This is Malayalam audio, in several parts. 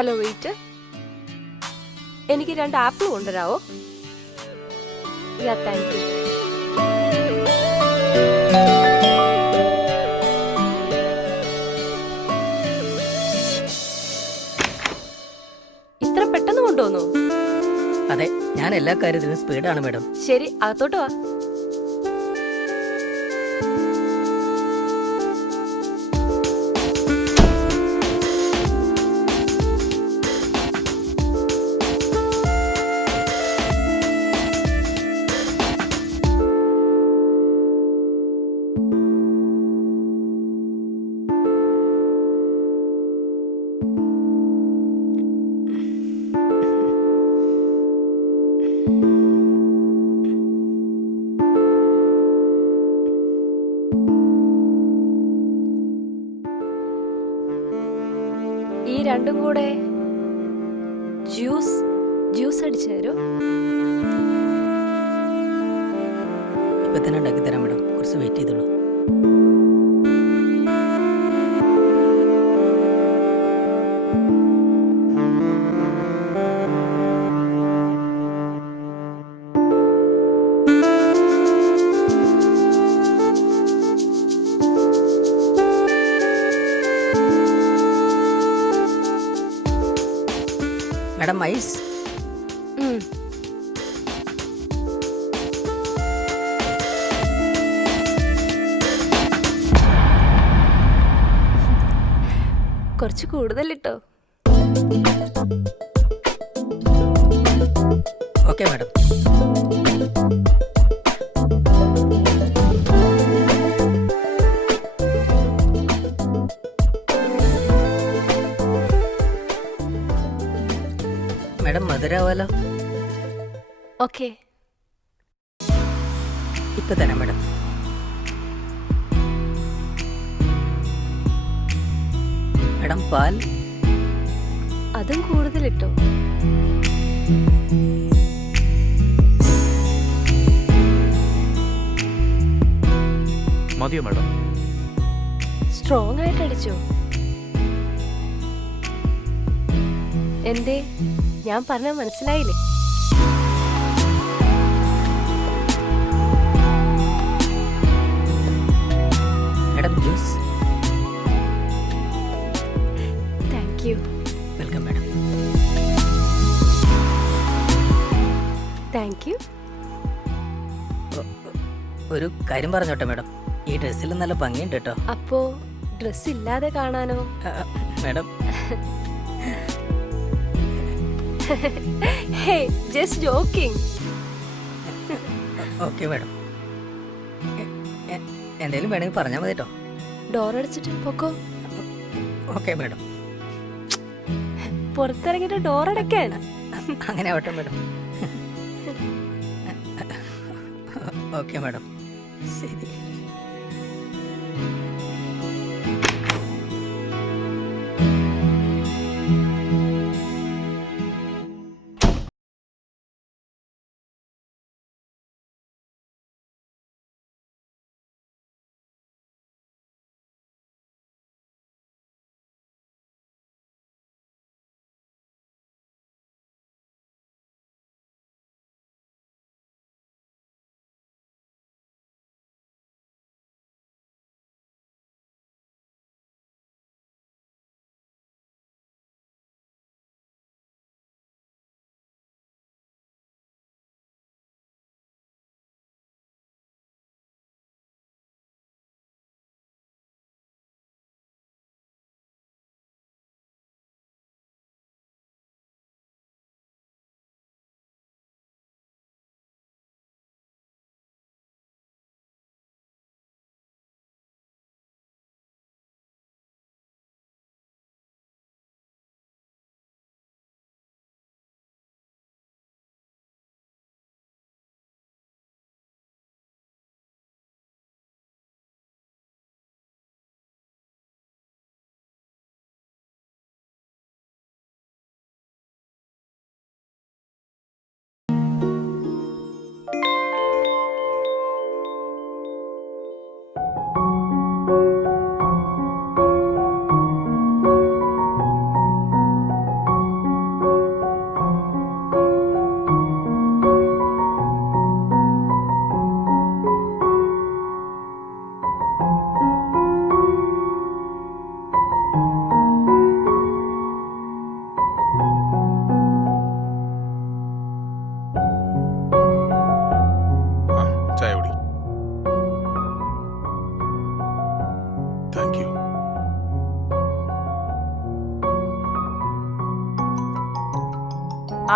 ഹലോ വെയിറ്റ്, എനിക്ക് 2 ആപ്പിൾ കൊണ്ടുവരാവോ? Yeah thank you. ഇത്ര പെട്ടെന്ന് കൊണ്ടുവന്നു? അതെ, ഞാൻ എല്ലാ കാര്യത്തിലും സ്പീഡാണ് മാഡം. ശരി, അകത്തോട്ട് വാ. ഈ രണ്ടും കൂടെ ജ്യൂസ് അടിച്ചു തരൂ. ഇപ്പൊ തന്നെ ഉണ്ടാക്കി തരാം മാഡം, കുറച്ച് വെയിറ്റ് ചെയ്തോളൂ. Madam ice. കുറച്ച് കൂടുതലിട്ടോ. Okay madam. മാഡം മധുരാവാലോ? ഓക്കെ. ഇപ്പൊ തരാം മാഡം. മാഡം പാൽ. അതും കൂടുതലിട്ടോ. മതിയോ മാഡം? സ്ട്രോങ് ആയിട്ട് അടിച്ചോ? എന്തേ, ഞാൻ പറഞ്ഞ മനസ്സിലായില്ലേ? Madam juice. Thank you. Welcome madam. Thank you. ഒരു കാര്യം പറഞ്ഞോട്ടെ മാഡം, ഈ ഡ്രസ്സിൽ നല്ല ഭംഗിയുണ്ട് കേട്ടോ. അപ്പോ ഡ്രസ് ഇല്ലാതെ കാണാനോ? മാഡം ഹേ, ജസ്റ്റ് ജോക്കിംഗ്. ഓക്കെ മാഡം, എന്തേലും വേണമെങ്കിൽ പറഞ്ഞാൽ മതി കേട്ടോ. ഡോർ അടച്ചിട്ട് പൊക്കോ. Okay madam. പുറത്തിറങ്ങിട്ട് ഡോർ അടയ്ക്കാൻ? അങ്ങനെ ആവട്ടെ മാഡം. ഓക്കെ മാഡം, ശരി.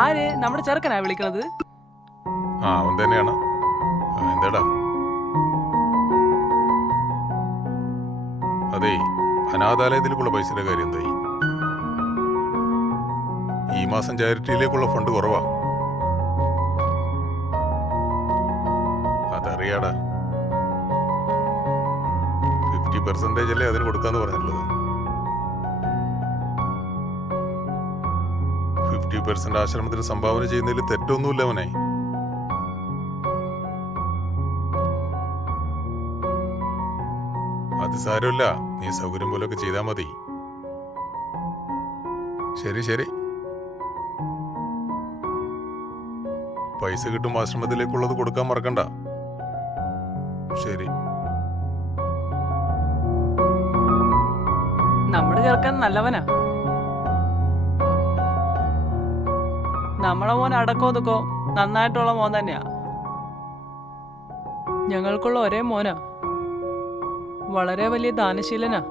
ആര്? നമ്മുടെ ചെറുക്കനാ വിളിക്കണത്? ആ അവൻ തന്നെയാണ്. എന്താടാ? അതെ, അനാഥാലയത്തിലേക്കുള്ള പൈസയുടെ കാര്യം എന്തായി? ഈ മാസം ചാരിറ്റിയിലേക്കുള്ള ഫണ്ട് കുറവാ. അതറിയാടാ. 50% അല്ലേ അതിന് കൊടുക്കാന്ന് പറഞ്ഞിട്ടുള്ളത്. 50% ആശ്രമത്തിന് സംഭാവന ചെയ്യുന്നതിൽ തെറ്റൊന്നുമില്ല അവനെ. അത് സാരമില്ല, നീ സൗകര്യം പോലൊക്കെ ചെയ്താൽ മതി. ശരി ശരി, പൈസ കിട്ടും ആശ്രമത്തിലേക്കുള്ളത് കൊടുക്കാൻ മറക്കണ്ട. ശരി. നമ്മുടെ ചെറുക്കൻ നല്ലവനാ. നമ്മുടെ മോൻ അടക്കോ ഒതുക്കോ നന്നായിട്ടുള്ള മോൻ തന്നെയാ. ഞങ്ങൾക്കുള്ള ഒരേ മോനാ. വളരെ വലിയ ദാനശീലനാ.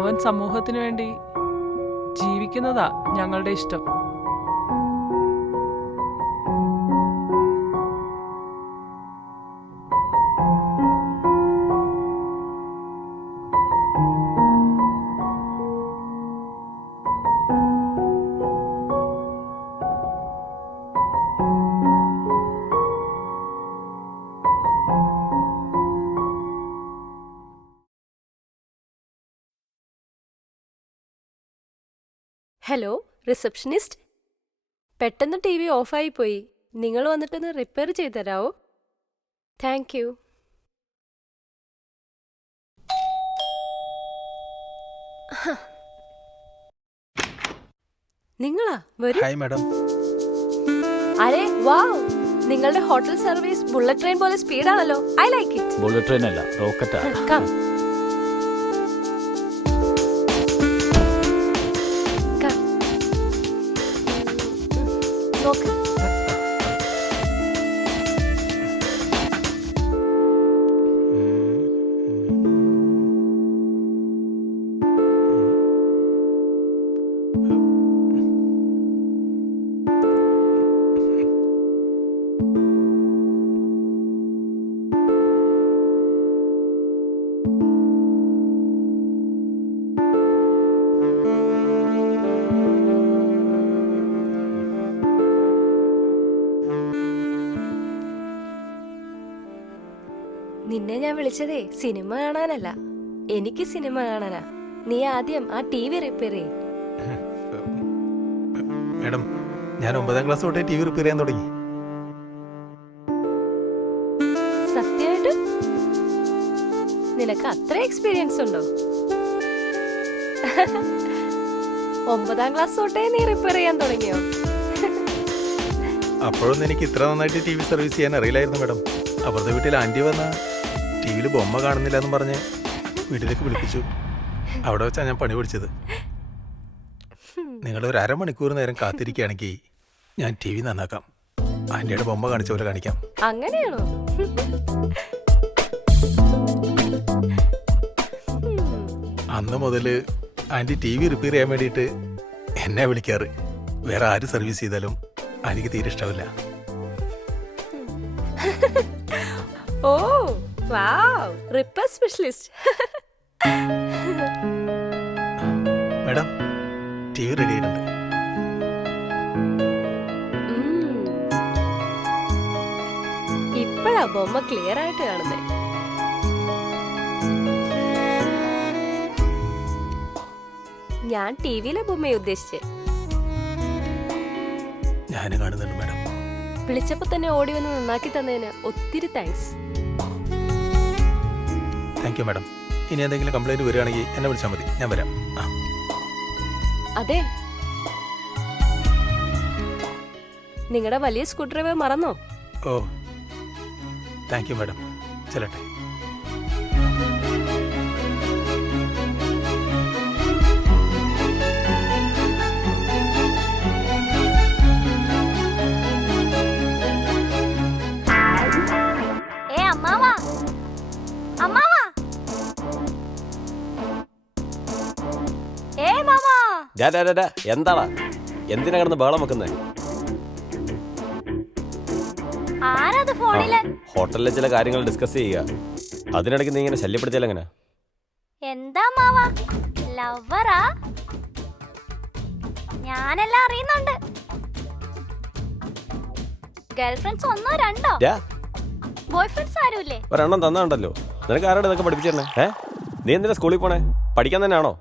അവൻ സമൂഹത്തിന് വേണ്ടി ജീവിക്കുന്നതാ ഞങ്ങളുടെ ഇഷ്ടം. ഹലോ റിസപ്ഷനിസ്റ്റ്, പെട്ടെന്ന് ടി വി ഓഫായി പോയി. നിങ്ങൾ വന്നിട്ടൊന്ന് റിപ്പയർ ചെയ്ത് തരാമോ? Thank you. നിങ്ങളാ? വരൂ. Hi madam. അരെ വാവ്, നിങ്ങളുടെ ഹോട്ടൽ സർവീസ് ബുള്ളറ്റ് ട്രെയിൻ പോലെ സ്പീഡാണല്ലോ. I like it. Bullet train അല്ല, റോക്കറ്റാ. കം. നോക്ക്. നിന്നെ ഞാൻ വിളിച്ചതേ സിനിമ കാണാനല്ല, എനിക്ക് സിനിമ കാണാനാ. നീ ആദ്യം ആ ടി വി റിപ്പയർ ചെയ്യ്. മാഡം, ഞാൻ 9ാം ക്ലാസ് തൊട്ടേ ടി വി റിപ്പയർ ചെയ്യാൻ തുടങ്ങി. സത്യമായിട്ട് നിനക്ക് അത്ര എക്സ്പീരിയൻസ് ഉണ്ടോ? 9ാം ക്ലാസ് തൊട്ടേ നീ റിപ്പയർ ചെയ്യാൻ തുടങ്ങിയോ? അപ്പോഴൊന്നും എനിക്ക് ഇത്ര നന്നായിട്ട് ടി വി സർവീസ് ചെയ്യാൻ അറിയില്ലായിരുന്നു മാഡം. അപ്പുറത്തെ വീട്ടിൽ ആൻറ്റി വന്ന ടി വിയിൽ ബൊമ്മ കാണുന്നില്ല എന്ന് പറഞ്ഞ് വീട്ടിലേക്ക് വിളിപ്പിച്ചു. അവിടെ വെച്ചാണ് ഞാൻ പണി പിടിച്ചത്. നിങ്ങൾ ഒരു അരമണിക്കൂർ നേരം കാത്തിരിക്കുകയാണെങ്കിൽ ഞാൻ ടി വി നന്നാക്കാം. ആൻറ്റിയുടെ ബൊമ്മ കാണിച്ച പോലെ കാണിക്കാം. അങ്ങനെയാണോ? അന്ന് മുതൽ ആൻറ്റി ടി വി റിപ്പയർ ചെയ്യാൻ വേണ്ടിയിട്ട് എന്നെ വിളിക്കാറ്. വേറെ ആര് സർവീസ് ചെയ്താലും എനിക്ക് തീരെ ഇഷ്ടമില്ല. Oh wow, repair specialist. Madam, T V ready ആയിട്ടുണ്ട്. ഇപ്പഴാ ബൊമ്മ ക്ലിയർ ആയിട്ട് കാണുന്നേ. ഞാൻ ടി വിയിലെ ബൊമ്മയെ ഉദ്ദേശിച്ചേ. ഞാനും കാണുന്നുണ്ട് മാഡം. വിളിച്ചപ്പോ തന്നെ ഓടി വന്ന് നന്നാക്കി തന്നതിന് ഒത്തിരി താങ്ക്സ്. Thank you madam. ഇനി എന്തെങ്കിലും കംപ്ലൈന്റ് വരികയാണെങ്കിൽ എന്നെ വിളിച്ചാൽ മതി, ഞാൻ വരാം. അതെ, നിങ്ങളുടെ വലിയ സ്ക്രൂ ഡ്രൈവർ മറന്നോ? ഓ താങ്ക് യു മാഡം. ചെല്ലട്ടെ. എന്താടാ? എന്തിനാ കിടന്ന് ബഹളം വെക്കുന്നേ? ആരാത് ഫോണില്? ഹോട്ടലിലെ ചില കാര്യങ്ങൾ ഡിസ്കസ് ചെയ്യുക. അതിനിടയ്ക്ക് നീ ഇങ്ങനെ ശല്യപ്പെടുത്തിയാൽ എങ്ങനെ? എന്താ മാവാ, ലവറാ? ഞാനെല്ലാം അറിയുന്നുണ്ട്. ഗേൾഫ്രണ്ട്സ് ഒന്നോ രണ്ടോ? ബോയ് ഫ്രണ്ട്സ് ആരുമില്ലേ? ഒരെണ്ണം തന്നാണ്ടല്ലോ. നിനക്ക് ആരോട് ഇതൊക്കെ പഠിപ്പിച്ചിരുന്നേ? നീ എന്തിനാ സ്കൂളിൽ പോണേ? പഠിക്കാൻ തന്നെയാണോ?